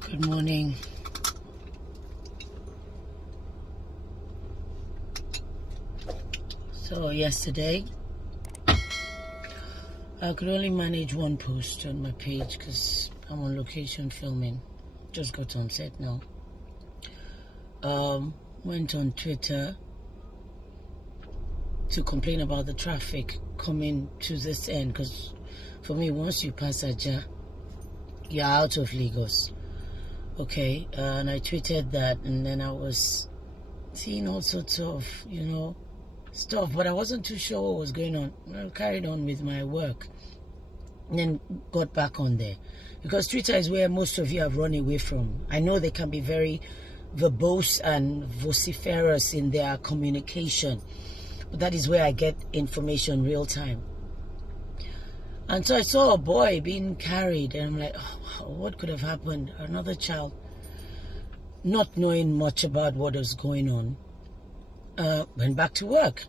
Good morning. So yesterday, I could only manage one post on my page because I'm on location filming. Just got on set now. Went on Twitter to complain about the traffic coming to this end, because for me, once you pass Aja, you're out of Lagos. Okay, and I tweeted that, and then I was seeing all sorts of, stuff, but I wasn't too sure what was going on. I carried on with my work and then got back on there, because Twitter is where most of you have run away from. I know they can be very verbose and vociferous in their communication, but that is where I get information real time. And so I saw a boy being carried, and I'm like, oh, what could have happened? Another child, not knowing much about what was going on, went back to work.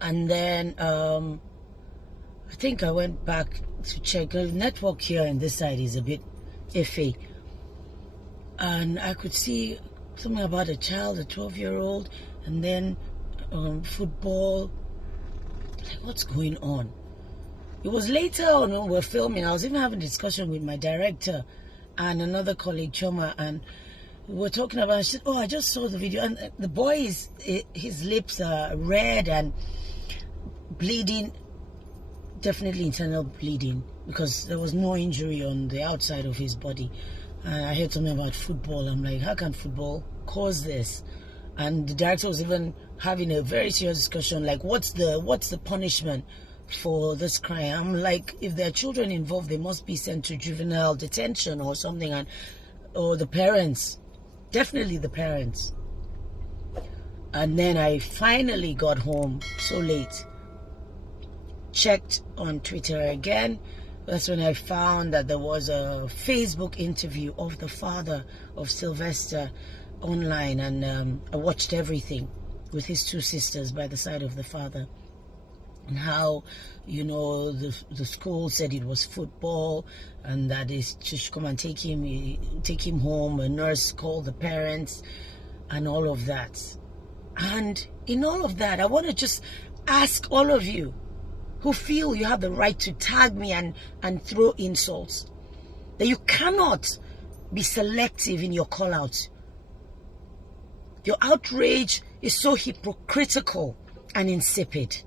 And then I think I went back to check. The network here on this side is a bit iffy. And I could see something about a child, a 12-year-old, and then football. Like, what's going on? It was later on when we were filming. I was even having a discussion with my director and another colleague, Choma, and we were talking about, she said, oh, I just saw the video, and the boy, his lips are red and bleeding, definitely internal bleeding, because there was no injury on the outside of his body. And I heard something about football. I'm like, how can football cause this? And the director was even having a very serious discussion, like, what's the punishment for this crime? I'm like, if there are children involved, they must be sent to juvenile detention or something, or the parents, definitely the parents. And then I finally got home so late, checked on Twitter again. That's when I found that there was a Facebook interview of the father of Sylvester online, and I watched everything with his two sisters by the side of the father. And how, the school said it was football, and that they should come and take him home. A nurse called the parents, and all of that. And in all of that, I want to just ask all of you who feel you have the right to tag me and throw insults, that you cannot be selective in your call-outs. Your outrage is so hypocritical and insipid.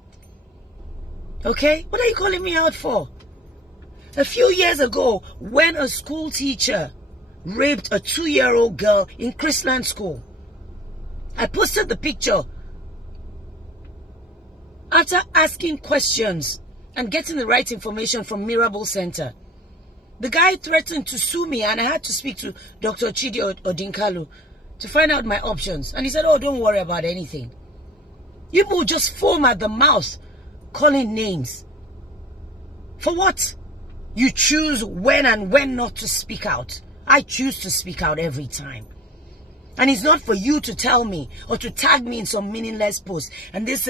Okay? What are you calling me out for? A few years ago, when a school teacher raped a 2-year-old girl in Chrisland School, I posted the picture after asking questions and getting the right information from Mirabel Center. The guy threatened to sue me, and I had to speak to Dr. Chidi Odinkalu to find out my options. And he said, oh, don't worry about anything. You will just foam at the mouth calling names. For what? You choose when and when not to speak out. I choose to speak out every time. And it's not for you to tell me or to tag me in some meaningless post. And this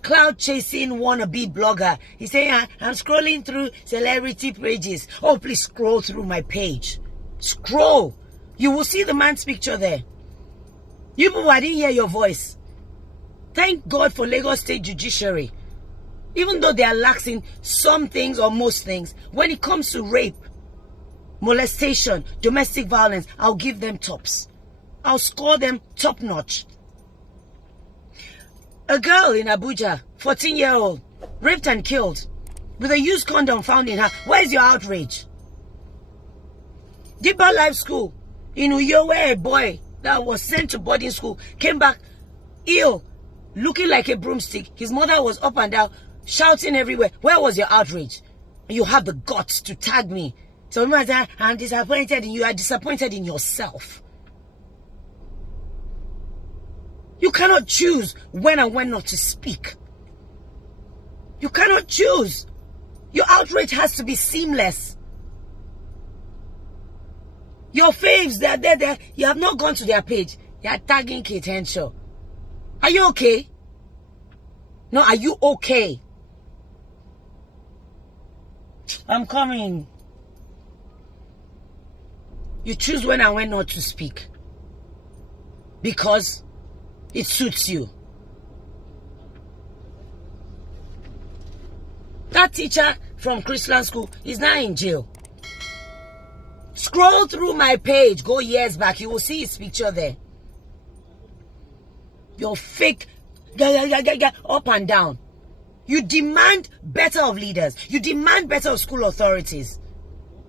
cloud chasing wannabe blogger, he's saying, I'm scrolling through celebrity pages. Oh, please scroll through my page. Scroll. You will see the man's picture there. You people, I didn't hear your voice. Thank God for Lagos State Judiciary. Even though they are laxing some things or most things, when it comes to rape, molestation, domestic violence, I'll give them tops. I'll score them top notch. A girl in Abuja, 14-year-old, raped and killed with a used condom found in her. Where's your outrage? Deeper Life School in Uyo, where a boy that was sent to boarding school came back ill, looking like a broomstick. His mother was up and down, shouting everywhere. Where was your outrage? You have the guts to tag me. So I'm disappointed in you. Are disappointed in yourself. You cannot choose when and when not to speak. You cannot choose. Your outrage has to be seamless. Your faves, they're there. You have not gone to their page. They are tagging Kate-Henshaw. Are you okay? No, are you okay? I'm coming. You choose when and when not to speak. Because it suits you. That teacher from Christian school is now in jail. Scroll through my page, go years back, you will see his picture there. Your fake, up and down. You demand better of leaders. You demand better of school authorities.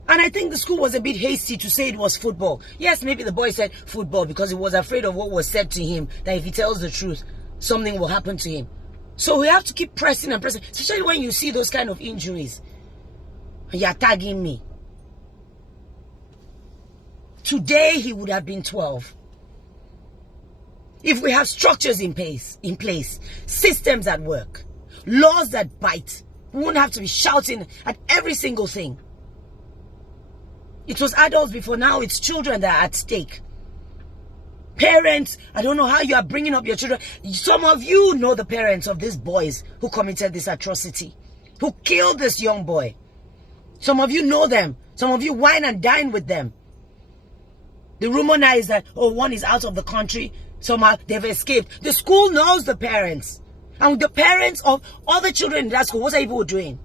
And I think the school was a bit hasty to say it was football. Yes, maybe the boy said football because he was afraid of what was said to him, that if he tells the truth, something will happen to him. So we have to keep pressing and pressing, especially when you see those kind of injuries. And you're tagging me. Today he would have been 12. If we have structures in place, systems at work, laws that bite, we won't have to be shouting at every single thing. It was adults before, now it's children that are at stake. Parents, I don't know how you are bringing up your children. Some of you know the parents of these boys who committed this atrocity, who killed this young boy. Some of you know them. Some of you wine and dine with them. The rumor now is that, oh, one is out of the country. Somehow they've escaped. The school knows the parents. And the parents of other children in that school, what are people doing?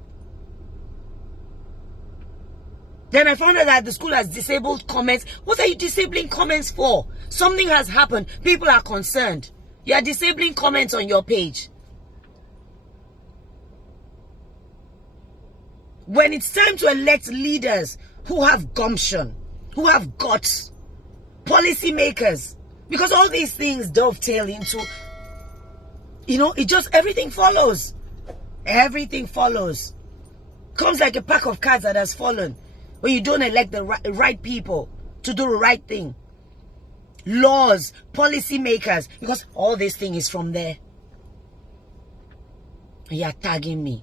Then I found out that the school has disabled comments. What are you disabling comments for? Something has happened. People are concerned. You are disabling comments on your page. When it's time to elect leaders who have gumption, who have guts, policymakers, because all these things dovetail into, it just, everything follows. Everything follows. Comes like a pack of cards that has fallen. When you don't elect the right people to do the right thing. Laws, policy makers, because all this thing is from there. And you're tagging me.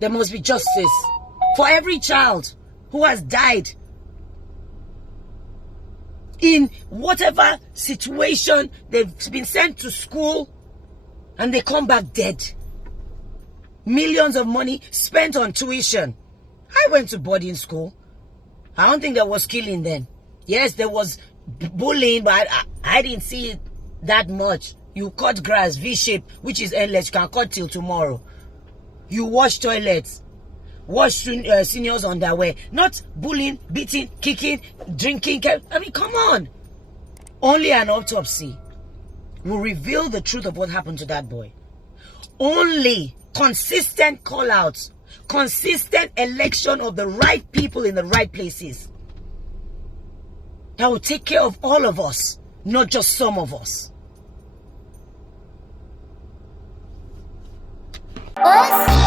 There must be justice for every child who has died in whatever situation. They've been sent to school and they come back dead. Millions of money spent on tuition. I went to boarding school. I don't think there was killing then. Yes, there was bullying, but I didn't see it that much. You cut grass, V-shape, which is endless. You can cut till tomorrow. You wash toilets. Wash seniors' underwear. Not bullying, beating, kicking, drinking. I mean, come on. Only an autopsy will reveal the truth of what happened to that boy. Only consistent call-outs, consistent election of the right people in the right places. That will take care of all of us, not just some of us. Us?